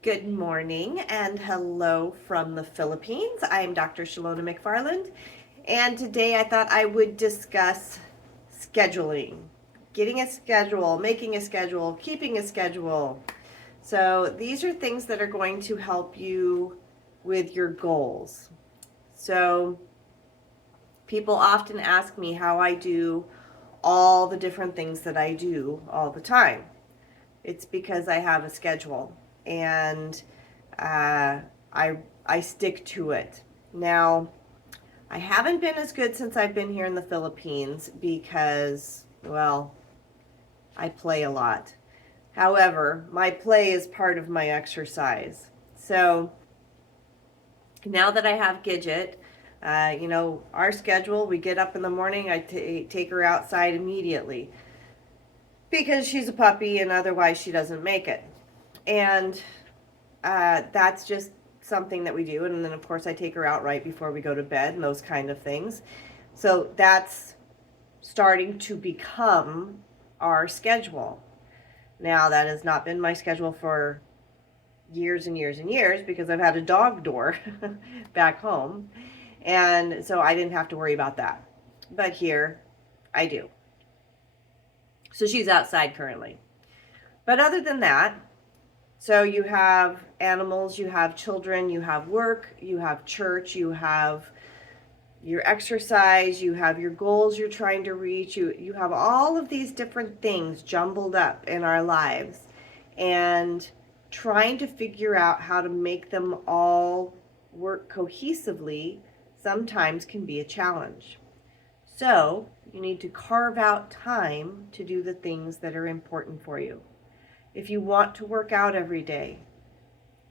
Good morning and hello from the Philippines. I'm Dr. Shalona McFarland, and today I thought I would discuss scheduling, getting a schedule, making a schedule, keeping a schedule. So, these are things that are going to help you with your goals. So, people often ask me how I do all the different things that I do all the time. It's because I have a schedule and uh, I stick to it. Now, I haven't been as good since I've been here in the Philippines because, well, I play a lot. However, my play is part of my exercise. So now that I have Gidget, our schedule, we get up in the morning, I take her outside immediately because she's a puppy and otherwise she doesn't make it. And that's just something that we do. And then, of course, I take her out right before we go to bed and those kind of things. So that's starting to become our schedule. Now, that has not been my schedule for years and years and years because I've had a dog door back home. And so I didn't have to worry about that. But here, I do. So she's outside currently. But other than that, so you have animals, you have children, you have work, you have church, you have your exercise, you have your goals you're trying to reach, you have all of these different things jumbled up in our lives. And trying to figure out how to make them all work cohesively sometimes can be a challenge. So, you need to carve out time to do the things that are important for you. If you want to work out every day,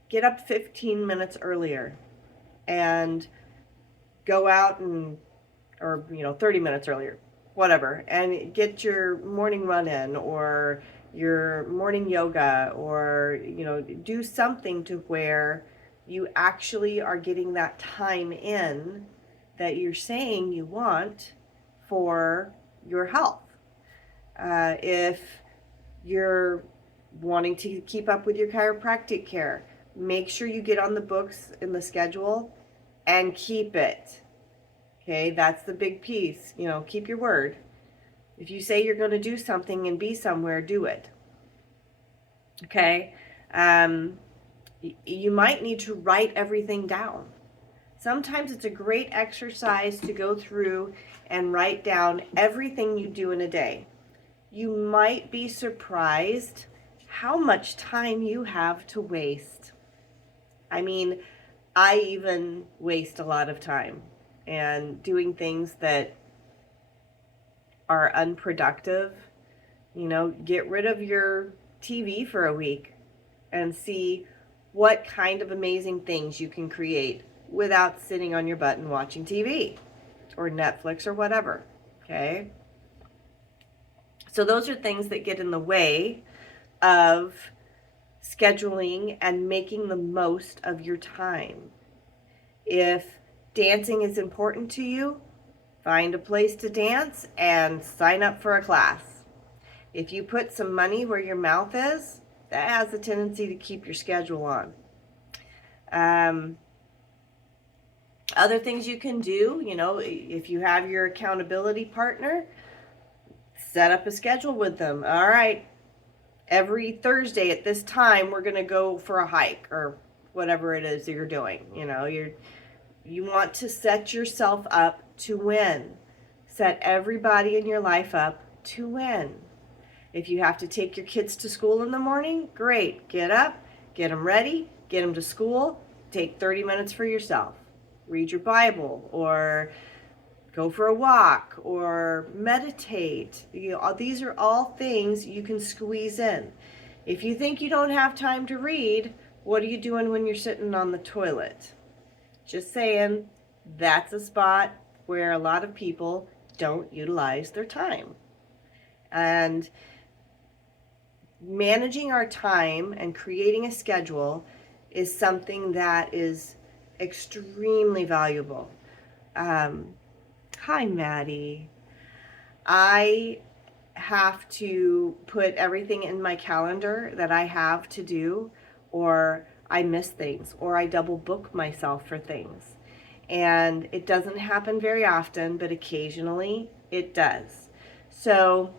get up 15 minutes earlier and go out and, or 30 minutes earlier, whatever, and get your morning run in or your morning yoga, or do something to where you actually are getting that time in that you're saying you want for your health. If you're wanting to keep up with your chiropractic care, make sure you get on the books in the schedule and keep it. Okay, that's the big piece. Keep your word. If you say you're going to do something and be somewhere, do it. Okay, um, you might need to write everything down. Sometimes it's a great exercise to go through and write down everything you do in a day. You might be surprised how much time you have to waste. I mean, I even waste a lot of time and doing things that are unproductive. Get rid of your TV for a week and see what kind of amazing things you can create without sitting on your butt and watching TV or Netflix or whatever. Okay? So, those are things that get in the way of scheduling and making the most of your time. If dancing is important to you, find a place to dance and sign up for a class. If you put some money where your mouth is, that has a tendency to keep your schedule on. Um, Other things you can do, if you have your accountability partner, set up a schedule with them. All right, every Thursday at this time, we're going to go for a hike or whatever it is that you're doing. You want to set yourself up to win. Set everybody in your life up to win. If you have to take your kids to school in the morning, great. Get up, get them ready, get them to school, take 30 minutes for yourself. Read your Bible or go for a walk or meditate. These are all things you can squeeze in. If you think you don't have time to read, what are you doing when you're sitting on the toilet? Just saying, that's a spot where a lot of people don't utilize their time. And managing our time and creating a schedule is something that is extremely valuable. Hi, Maddie. I have to put everything in my calendar that I have to do, or I miss things or I double book myself for things. And it doesn't happen very often, but occasionally it does. So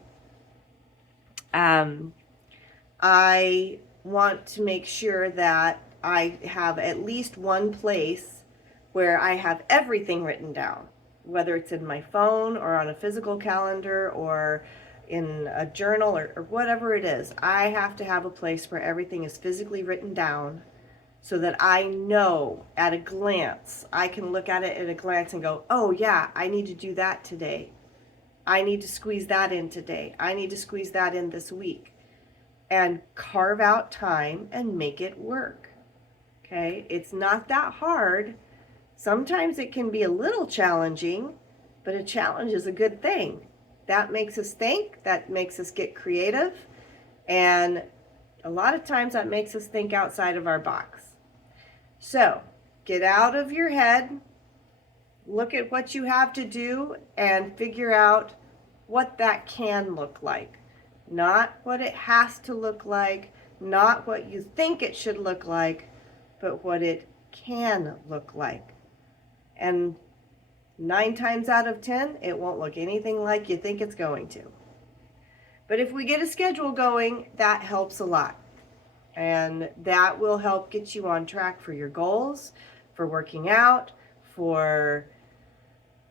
I want to make sure that I have at least one place where I have everything written down, whether it's in my phone or on a physical calendar or in a journal or whatever it is. I have to have a place where everything is physically written down so that I know at a glance. I can look at it at a glance and go, oh yeah, I need to do that today. I need to squeeze that in today. I need to squeeze that in this week. And carve out time and make it work. Okay? It's not that hard. Sometimes it can be a little challenging, but a challenge is a good thing. That makes us think, that makes us get creative, and a lot of times that makes us think outside of our box. So, get out of your head, look at what you have to do, and figure out what that can look like. Not what it has to look like, not what you think it should look like, but what it can look like. And 9 times out of 10, it won't look anything like you think it's going to. But if we get a schedule going, that helps a lot. And that will help get you on track for your goals, for working out, for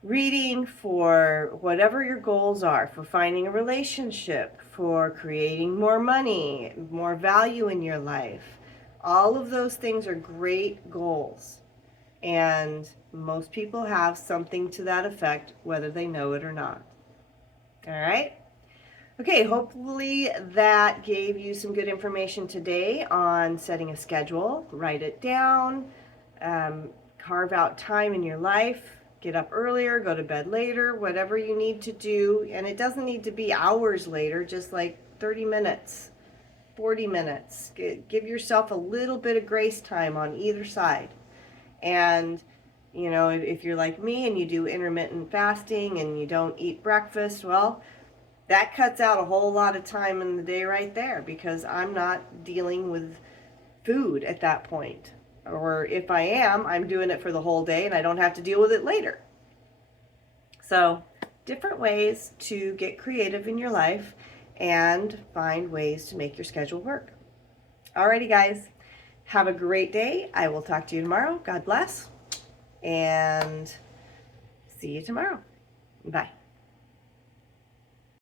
reading, for whatever your goals are, for finding a relationship, for creating more money, more value in your life. All of those things are great goals. And most people have something to that effect, whether they know it or not. All right? Okay, hopefully that gave you some good information today on setting a schedule. Write it down, carve out time in your life, get up earlier, go to bed later, whatever you need to do. And it doesn't need to be hours later, just like 30 minutes, 40 minutes. Give yourself a little bit of grace time on either side. And, you know, if you're like me and you do intermittent fasting and you don't eat breakfast, well, that cuts out a whole lot of time in the day right there because I'm not dealing with food at that point. Or if I am, I'm doing it for the whole day and I don't have to deal with it later. So, different ways to get creative in your life and find ways to make your schedule work. Alrighty, guys. Have a great day. I will talk to you tomorrow. God bless. And see you tomorrow. Bye.